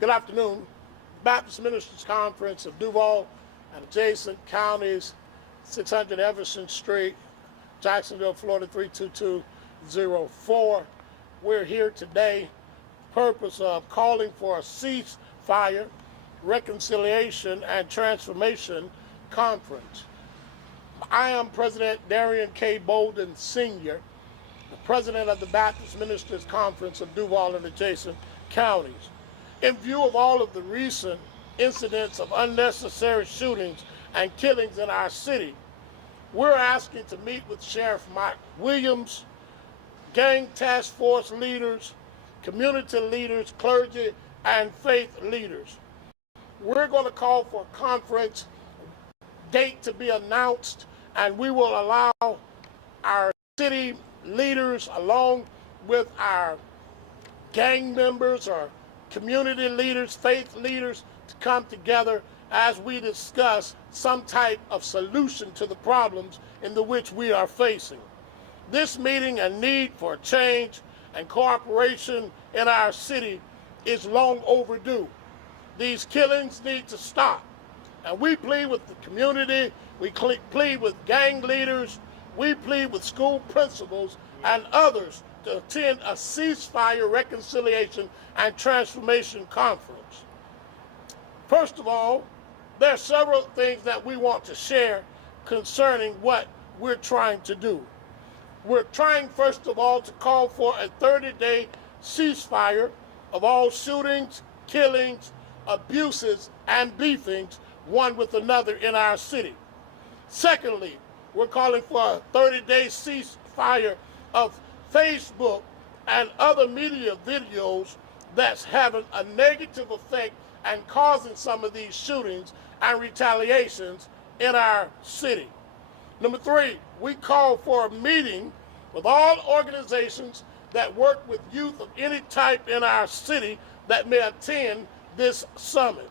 Good afternoon. Baptist Ministers Conference of Duval and adjacent counties, 600 Everson Street, Jacksonville, Florida 32204. We're here today, purpose of calling for a ceasefire, reconciliation, and transformation conference. I am President Darian K. Bolden Sr., the President of the Baptist Ministers Conference of Duval and adjacent counties. In view of all of the recent incidents of unnecessary shootings and killings in our city, we're asking to meet with Sheriff Mike Williams, gang task force leaders, community leaders, clergy, and faith leaders. We're going to call for a conference date to be announced, and we will allow our city leaders along with our gang members or community leaders, faith leaders, to come together as we discuss some type of solution to the problems in which we are facing. This meeting and need for change and cooperation in our city is long overdue. These killings need to stop. And we plead with the community, we plead with gang leaders, we plead with school principals and others to attend a ceasefire, reconciliation, and transformation conference. First of all, there are several things that we want to share concerning what we're trying to do. We're trying, first of all, to call for a 30-day ceasefire of all shootings, killings, abuses, and beefings one with another in our city. Secondly, we're calling for a 30-day ceasefire of Facebook and other media videos that's having a negative effect and causing some of these shootings and retaliations in our city. Number three, we call for a meeting with all organizations that work with youth of any type in our city that may attend this summit.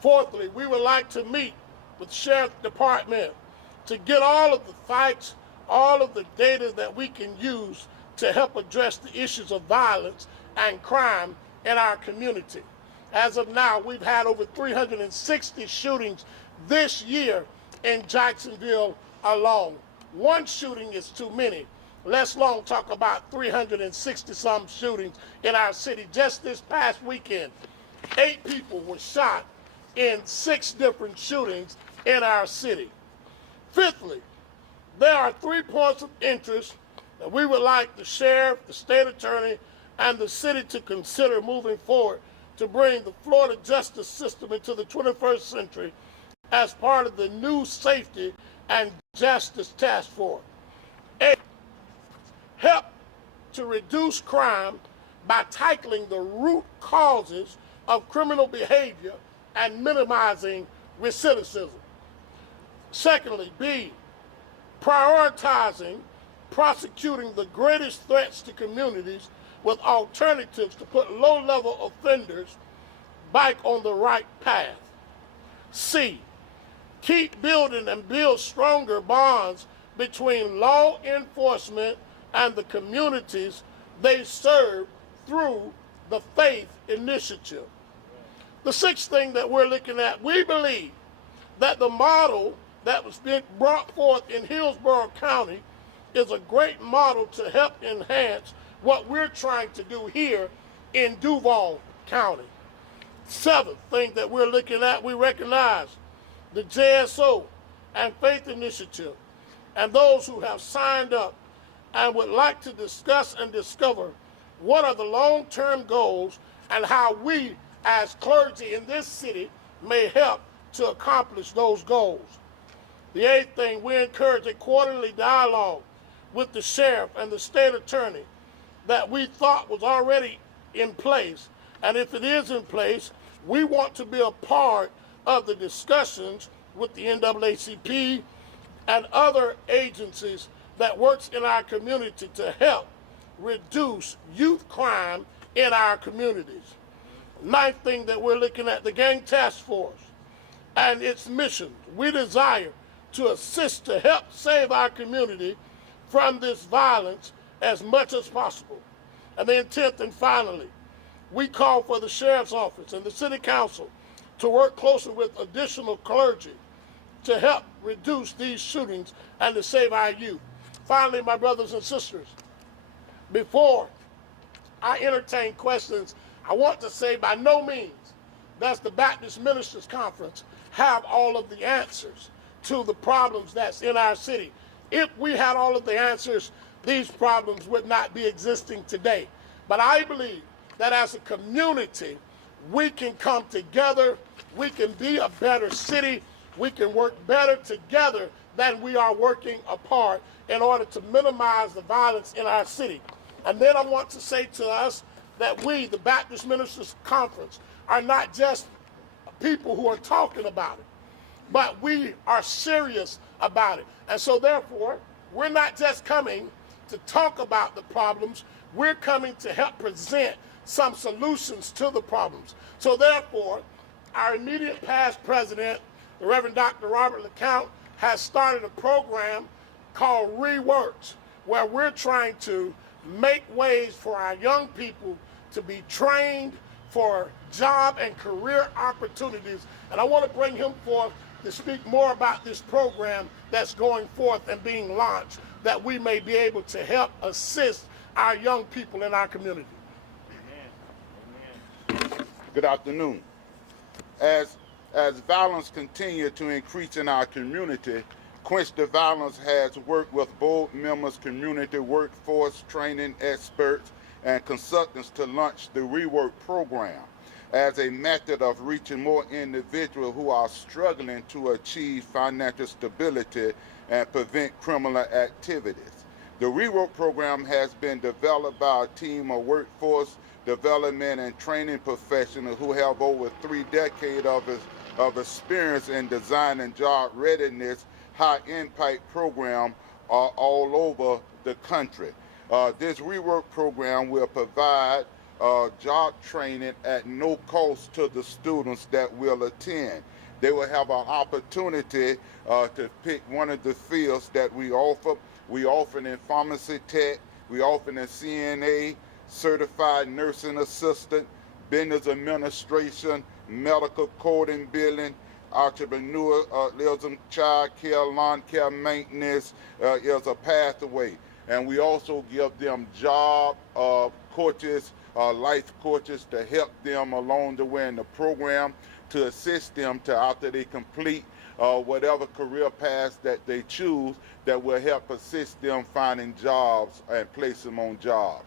Fourthly, we would like to meet with the Sheriff Department to get all of the facts, all of the data that we can use to help address the issues of violence and crime in our community. As of now, we've had over 360 shootings this year in Jacksonville alone. One shooting is too many. Let's long talk about 360-some shootings in our city. Just this past weekend, 8 people were shot in 6 different shootings in our city. Fifthly, there are 3 points of interest that we would like the sheriff, the state attorney, and the city to consider moving forward to bring the Florida justice system into the 21st century as part of the new Safety and Justice Task Force. A, help to reduce crime by tackling the root causes of criminal behavior and minimizing recidivism. Secondly, B, prioritizing prosecuting the greatest threats to communities with alternatives to put low-level offenders back on the right path. C, keep building and build stronger bonds between law enforcement and the communities they serve through the faith initiative. The sixth thing that we're looking at, we believe that the model that was being brought forth in Hillsborough County is a great model to help enhance what we're trying to do here in Duval County. Seventh thing that we're looking at, we recognize the JSO and Faith Initiative and those who have signed up and would like to discuss and discover what are the long-term goals and how we as clergy in this city may help to accomplish those goals. The eighth thing, we encourage a quarterly dialogue with the sheriff and the state attorney that we thought was already in place. And if it is in place, we want to be a part of the discussions with the NAACP and other agencies that works in our community to help reduce youth crime in our communities. Ninth thing that we're looking at, the Gang Task Force and its mission. We desire to assist to help save our community from this violence as much as possible. And then 10th and finally, we call for the sheriff's office and the city council to work closely with additional clergy to help reduce these shootings and to save our youth. Finally, my brothers and sisters, before I entertain questions, I want to say by no means does the Baptist Ministers Conference have all of the answers to the problems that's in our city. If we had all of the answers, these problems would not be existing today. But I believe that as a community, we can come together, we can be a better city, we can work better together than we are working apart in order to minimize the violence in our city. And then I want to say to us that we, the Baptist Ministers Conference, are not just people who are talking about it, but we are serious about it. And so therefore, we're not just coming to talk about the problems, we're coming to help present some solutions to the problems. So therefore, our immediate past president, the Reverend Dr. Robert LeCount, has started a program called Reworks, where we're trying to make ways for our young people to be trained for job and career opportunities. And I want to bring him forth to speak more about this program that's going forth and being launched, that we may be able to help assist our young people in our community. Amen. Good afternoon. As violence continues to increase in our community, Quench the Violence has worked with board members, community workforce training experts, and consultants to launch the Rework program as a method of reaching more individuals who are struggling to achieve financial stability and prevent criminal activities. The Rework program has been developed by a team of workforce development and training professionals who have over 3 decades of experience in designing job readiness, high-impact program all over the country. This Rework program will provide job training at no cost to the students that will attend. They will have an opportunity to pick one of the fields that we offer. We offer in pharmacy tech, we offer in CNA, certified nursing assistant, business administration, medical coding, billing, entrepreneurism, child care, lawn care maintenance is a pathway. And we also give them job coaches, life coaches to help them along the way in the program, to assist them to after they complete whatever career path that they choose, that will help assist them finding jobs and place them on jobs.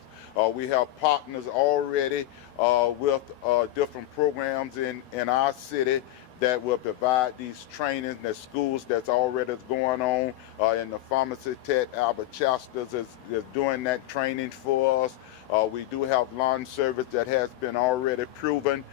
We have partners already with different programs in our city that will provide these trainings. The schools that's already going on in the pharmacy tech. Albert Chasters is doing that training for us. We do have lawn service that has been already proven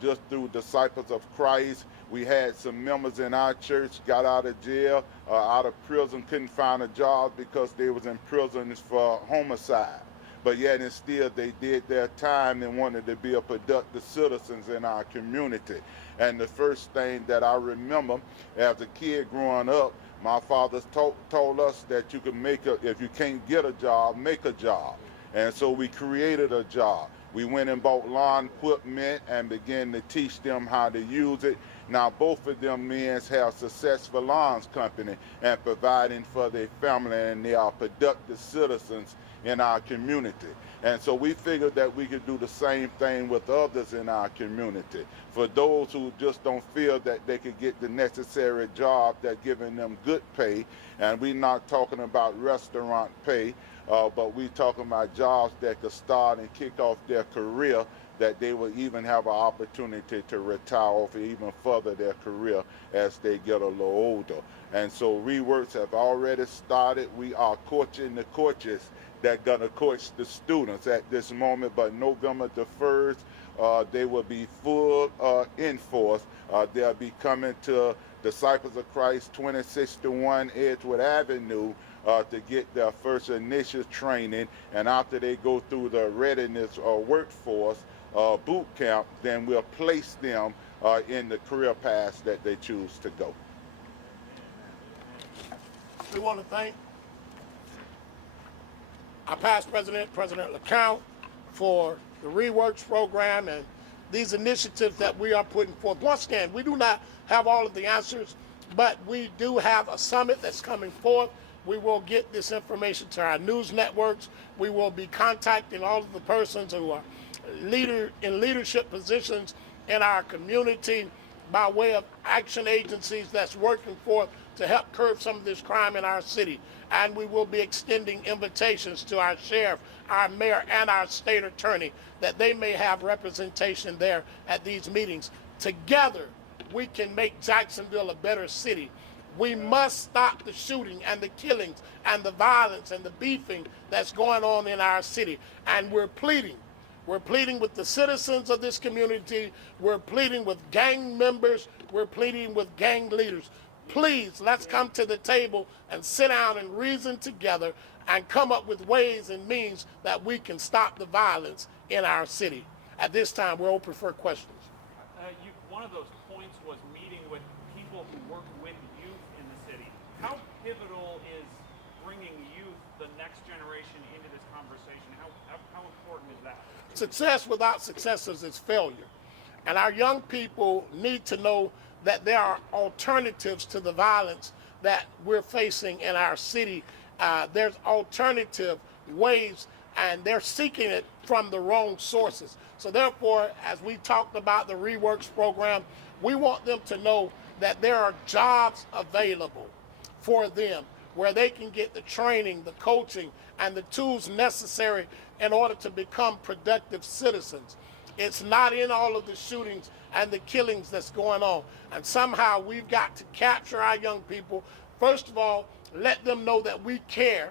just through Disciples of Christ. We had some members in our church got out of jail, out of prison, couldn't find a job because they was in prison for homicide. But yet and still they did their time and wanted to be a productive citizens in our community. And the first thing that I remember as a kid growing up, my father told us that you can if you can't get a job, make a job. And so we created a job. We went and bought lawn equipment and began to teach them how to use it. Now both of them men have successful lawns company and providing for their family, and they are productive citizens in our community. And so we figured that we could do the same thing with others in our community. For those who just don't feel that they could get the necessary job that giving them good pay, and we're not talking about restaurant pay, but we're talking about jobs that could start and kick off their career, that they will even have an opportunity to retire off or even further their career as they get a little older. And so Reworks have already started. We are coaching the coaches that gonna coach the students at this moment, but November the 1st, they will be full in force. They'll be coming to Disciples of Christ 2061 Edgewood Avenue to get their first initial training, and after they go through the readiness workforce boot camp, then we'll place them in the career paths that they choose to go. We want to thank our past president, President LeCount, for the Reworks program, and these initiatives that we are putting forth. Once again, we do not have all of the answers, but we do have a summit that's coming forth. We will get this information to our news networks. We will be contacting all of the persons who are in leadership positions in our community by way of action agencies that's working for to help curb some of this crime in our city. And we will be extending invitations to our sheriff, our mayor, and our state attorney that they may have representation there at these meetings. Together, we can make Jacksonville a better city. We must stop the shooting and the killings and the violence and the beefing that's going on in our city. And we're pleading. We're pleading with the citizens of this community. We're pleading with gang members. We're pleading with gang leaders. Please, let's come to the table and sit down and reason together and come up with ways and means that we can stop the violence in our city. At this time, we're open for questions. One of those points was meeting with people who work with youth in the city. How pivotal is bringing youth, the next generation, into this conversation? How important is that? Success without successes is failure. And our young people need to know that there are alternatives to the violence that we're facing in our city. There's alternative ways, and they're seeking it from the wrong sources. So therefore, as we talked about the Reworks program, we want them to know that there are jobs available for them where they can get the training, the coaching, and the tools necessary in order to become productive citizens. It's not in all of the shootings and the killings that's going on. And somehow we've got to capture our young people. First of all, let them know that we care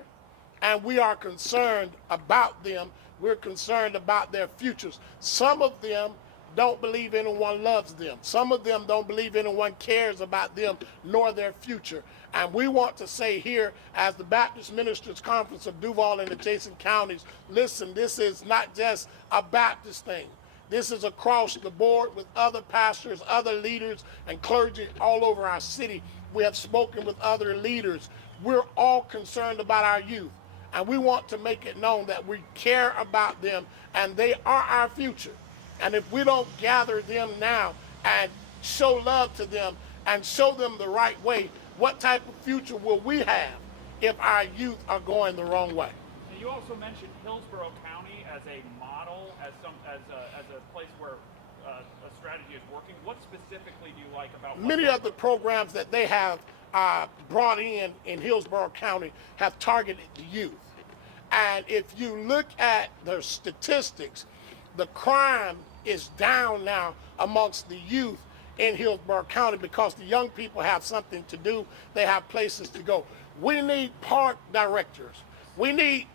and we are concerned about them. We're concerned about their futures. Some of them don't believe anyone loves them. Some of them don't believe anyone cares about them nor their future. And we want to say here, as the Baptist Ministers Conference of Duval and adjacent counties, listen, this is not just a Baptist thing. This is across the board with other pastors, other leaders, and clergy all over our city. We have spoken with other leaders. We're all concerned about our youth, and we want to make it known that we care about them, and they are our future. And if we don't gather them now and show love to them and show them the right way, what type of future will we have if our youth are going the wrong way? And you also mentioned Hillsborough County as a model, as a place where a strategy is working. What specifically do you like about many of the programs that they have brought in Hillsborough County have targeted the youth? And if you look at the statistics, the crime is down now amongst the youth in Hillsborough County because the young people have something to do. They have places to go. We need park directors. We need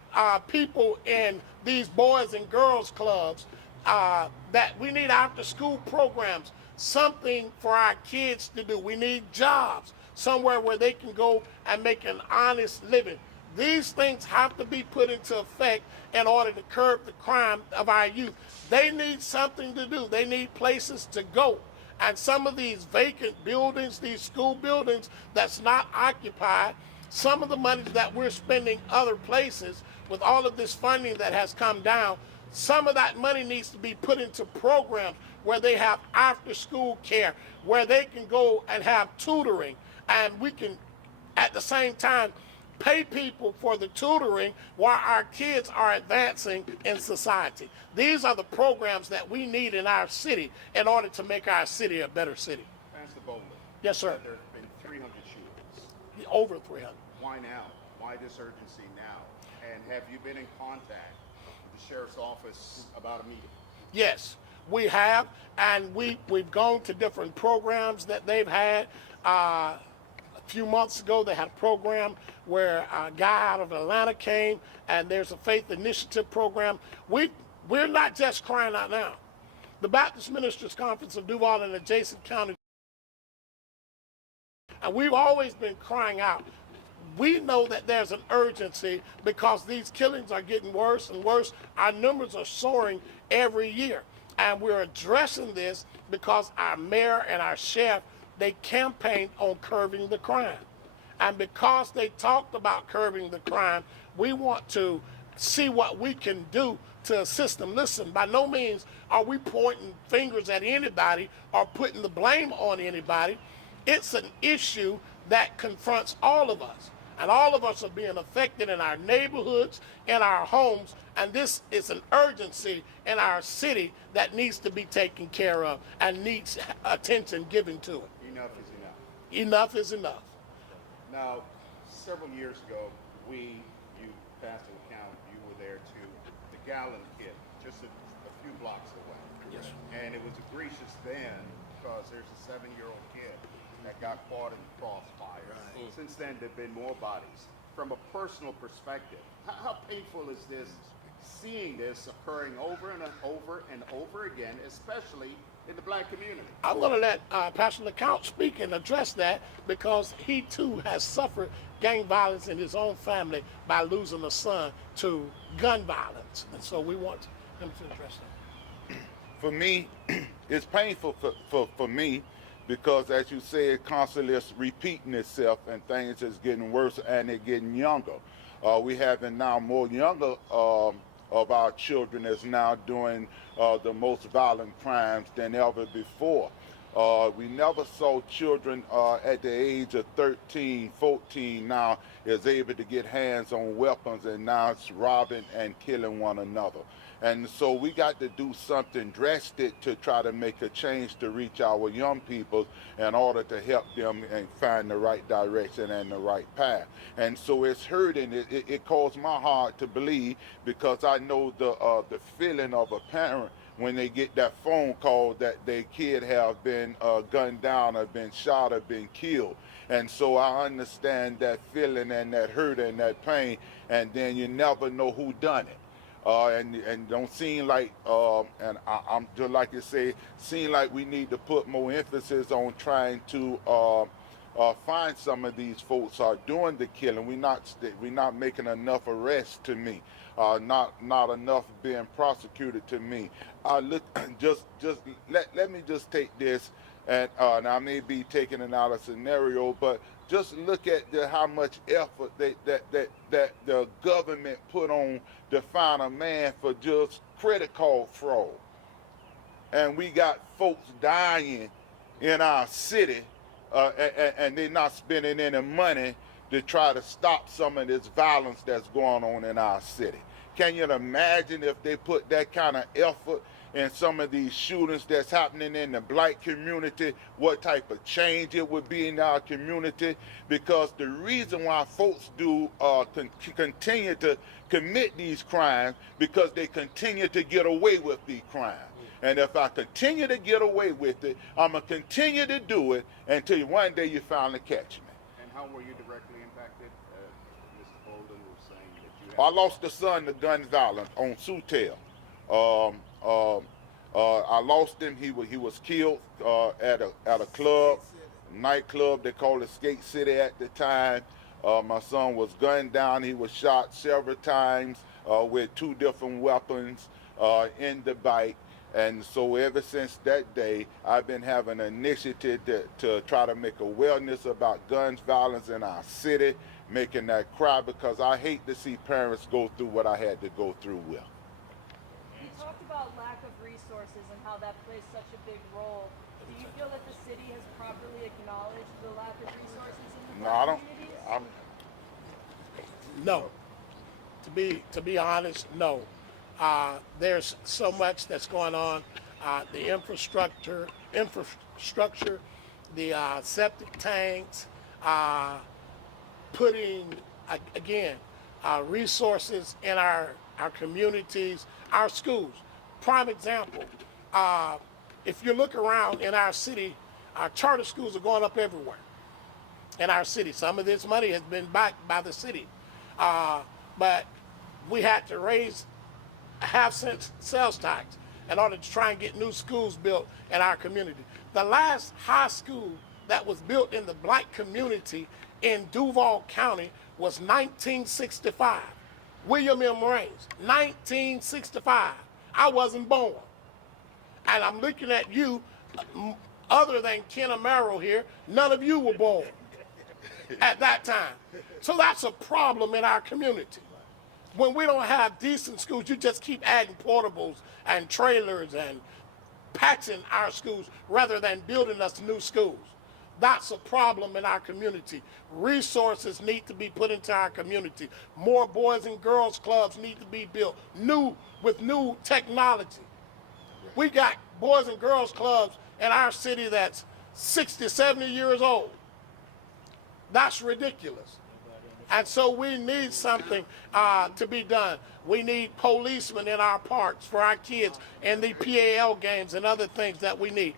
people in these boys and girls clubs that we need after school programs, something for our kids to do. We need jobs, somewhere where they can go and make an honest living. These things have to be put into effect in order to curb the crime of our youth. They need something to do. They need places to go. And some of these vacant buildings, these school buildings that's not occupied, some of the money that we're spending other places with all of this funding that has come down, some of that money needs to be put into programs where they have after school care, where they can go and have tutoring, and we can at the same time pay people for the tutoring while our kids are advancing in society. These are the programs that we need in our city in order to make our city a better city. Pastor Bowman. Yes, sir. There have been 300 shootings. Over 300. Why now? Why this urgency now? And have you been in contact with the sheriff's office about a meeting? Yes, we have, and we've gone to different programs that they've had. A few months ago, they had a program where a guy out of Atlanta came, and there's a faith initiative program. We're not just crying out now. The Baptist Ministers Conference of Duval and adjacent counties, and we've always been crying out. We know that there's an urgency because these killings are getting worse and worse. Our numbers are soaring every year, and we're addressing this because our mayor and our sheriff, they campaigned on curbing the crime. And because they talked about curbing the crime, we want to see what we can do to assist them. Listen, by no means are we pointing fingers at anybody or putting the blame on anybody. It's an issue that confronts all of us. And all of us are being affected in our neighborhoods, in our homes, and this is an urgency in our city that needs to be taken care of and needs attention given to it. Enough is enough. Enough is enough. Now, several years ago, you passed an account, you were there too, the Gallon Kit, just a few blocks away. Yes. And it was egregious then because there's a 7-year-old kid that got caught in the crossfire. Right. Since then, there have been more bodies. From a personal perspective, how painful is this, seeing this occurring over and over and over again, especially in the black community? I'm going to let Pastor LeCount speak and address that because he too has suffered gang violence in his own family by losing a son to gun violence. And so we want him to address that. For me, it's painful for me because, as you said, constantly it's repeating itself and things is getting worse and they're getting younger. We having now more younger of our children is now doing the most violent crimes than ever before. We never saw children at the age of 13, 14 now is able to get hands on weapons, and now it's robbing and killing one another. And so we got to do something drastic to try to make a change to reach our young people in order to help them and find the right direction and the right path. And so it's hurting. It caused my heart to bleed because I know the feeling of a parent when they get that phone call that their kid have been gunned down or been shot or been killed. And so I understand that feeling and that hurt and that pain, and then you never know who done it. And don't seem like, and I'm just like you say, seem like we need to put more emphasis on trying to find some of these folks are doing the killing. We're not making enough arrests to me. Not enough being prosecuted to me. Look, just let me just take this, and I may be taking it out of scenario, but just look at how much effort that the government put on to find a man for just credit card fraud, and we got folks dying in our city, and they're not spending any money to try to stop some of this violence that's going on in our city. Can you imagine if they put that kind of effort in some of these shootings that's happening in the black community, what type of change it would be in our community? Because the reason why folks do continue to commit these crimes, because they continue to get away with these crimes. And if I continue to get away with it, I'm going to continue to do it until one day you finally catch me. And how were you directly impacted? Mr. Bolden was saying that you had... I lost a son to gun violence on Sutel. I lost him. He was killed at a club, nightclub. They called it Skate City at the time. My son was gunned down. He was shot several times with 2 different weapons in the bike. And so ever since that day, I've been having an initiative to try to make awareness about guns violence in our city, making that cry, because I hate to see parents go through what I had to go through with. You talked about lack of resources and how that plays such a big role. Do you feel that the city has properly acknowledged the lack of resources in the No, I don't. communities? No. To be honest, no. There's so much that's going on. The infrastructure, the septic tanks, putting again resources in our communities, our schools. Prime example. If you look around in our city, our charter schools are going up everywhere in our city. Some of this money has been backed by the city, but we had to raise a half-cent sales tax in order to try and get new schools built in our community. The last high school that was built in the black community in Duval County was 1965. William M. Raines, 1965. I wasn't born. And I'm looking at you, other than Ken Amaro here, none of you were born at that time. So that's a problem in our community. When we don't have decent schools, you just keep adding portables and trailers and patching our schools rather than building us new schools. That's a problem in our community. Resources need to be put into our community. More boys and girls clubs need to be built, with new technology. We got boys and girls clubs in our city that's 60, 70 years old. That's ridiculous. And so we need something to be done. We need policemen in our parks for our kids and the PAL games and other things that we need.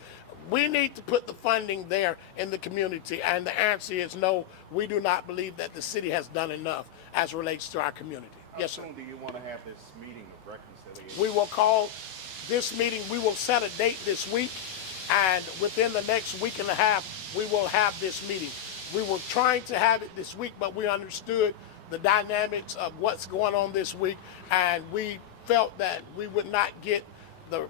We need to put the funding there in the community, and the answer is no, we do not believe that the city has done enough as relates to our community. Yes, sir. How soon do you want to have this meeting of reconciliation? We will call this meeting, we will set a date this week, and within the next week and a half, we will have this meeting. We were trying to have it this week, but we understood the dynamics of what's going on this week, and we felt that we would not get the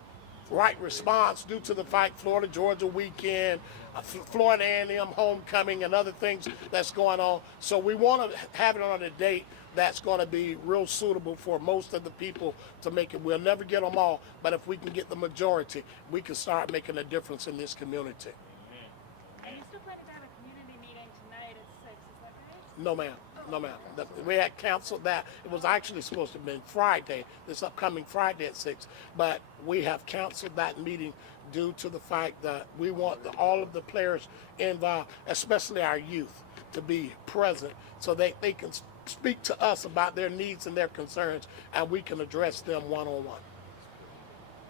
right response due to the fact Florida-Georgia weekend, Florida A&M homecoming, and other things that's going on. So we want to have it on a date that's going to be real suitable for most of the people to make it. We'll never get them all, but if we can get the majority, we can start making a difference in this community. Are you still planning to have a community meeting tonight at 6? Is that right? No, ma'am. No, ma'am. We had canceled that. It was actually supposed to have been Friday, this upcoming Friday at 6. But we have canceled that meeting due to the fact that we want all of the players involved, especially our youth, to be present so they can speak to us about their needs and their concerns, and we can address them one-on-one.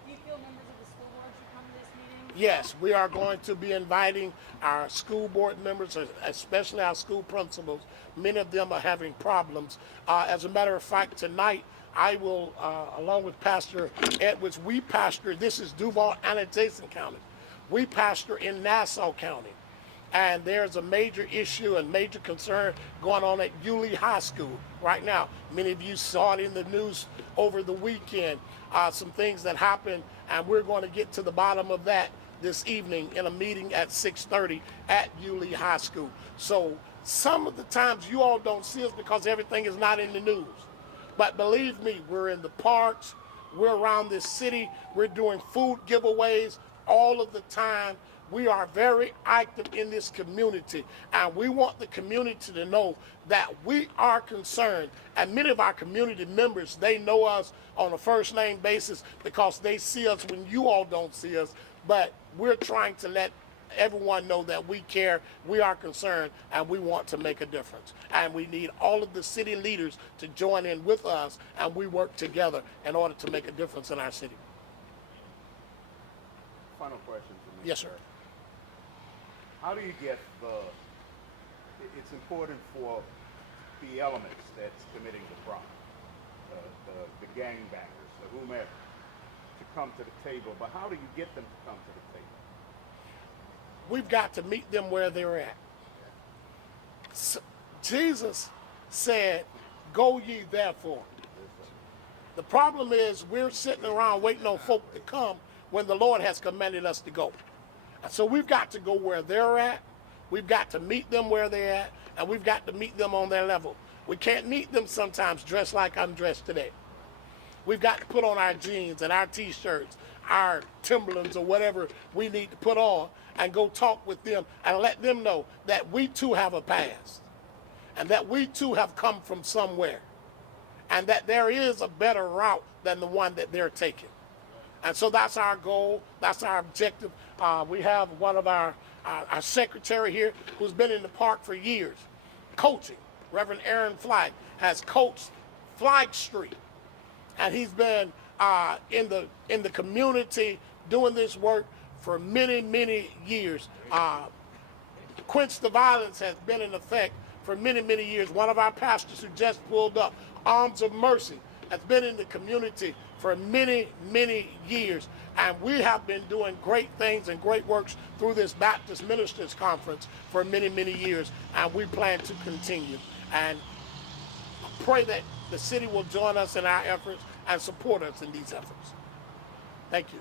Do you feel members of the school board should come to this meeting? Yes, we are going to be inviting our school board members, especially our school principals. Many of them are having problems. As a matter of fact, tonight I will, along with Pastor Edwards, we pastor, this is Duval and adjacent counties. We pastor in Nassau County. And there's a major issue and major concern going on at Yulee High School right now. Many of you saw it in the news over the weekend, some things that happened, and we're going to get to the bottom of that this evening in a meeting at 6:30 at Yulee High School. So some of the times you all don't see us because everything is not in the news. But believe me, we're in the parks, we're around this city, we're doing food giveaways all of the time. We are very active in this community, and we want the community to know that we are concerned. And many of our community members, they know us on a first name basis because they see us when you all don't see us. But we're trying to let everyone know that we care, we are concerned, and we want to make a difference. And we need all of the city leaders to join in with us, and we work together in order to make a difference in our city. Final question for me. Yes, sir. How do you get it's important for the elements that's committing the crime, the gangbangers, the whomever, to come to the table, but how do you get them to come to the table? We've got to meet them where they're at. So, Jesus said, "Go ye therefore." The problem is we're sitting around waiting on folk to come when the Lord has commanded us to go. And so we've got to go where they're at. We've got to meet them where they're at, and we've got to meet them on their level. We can't meet them sometimes dressed like I'm dressed today. We've got to put on our jeans and our T-shirts, our Timberlands or whatever we need to put on, and go talk with them and let them know that we too have a past and that we too have come from somewhere and that there is a better route than the one that they're taking. And so that's our goal. That's our objective. We have one of our secretary here who's been in the park for years, coaching. Reverend Aaron Flagg has coached Flag Street, and he's been in the community doing this work for many, many years. Quench the Violence has been in effect for many, many years. One of our pastors who just pulled up, Arms of Mercy, has been in the community for many, many years. And we have been doing great things and great works through this Baptist Ministers Conference for many, many years. And we plan to continue. And pray that the city will join us in our efforts and support us in these efforts. Thank you.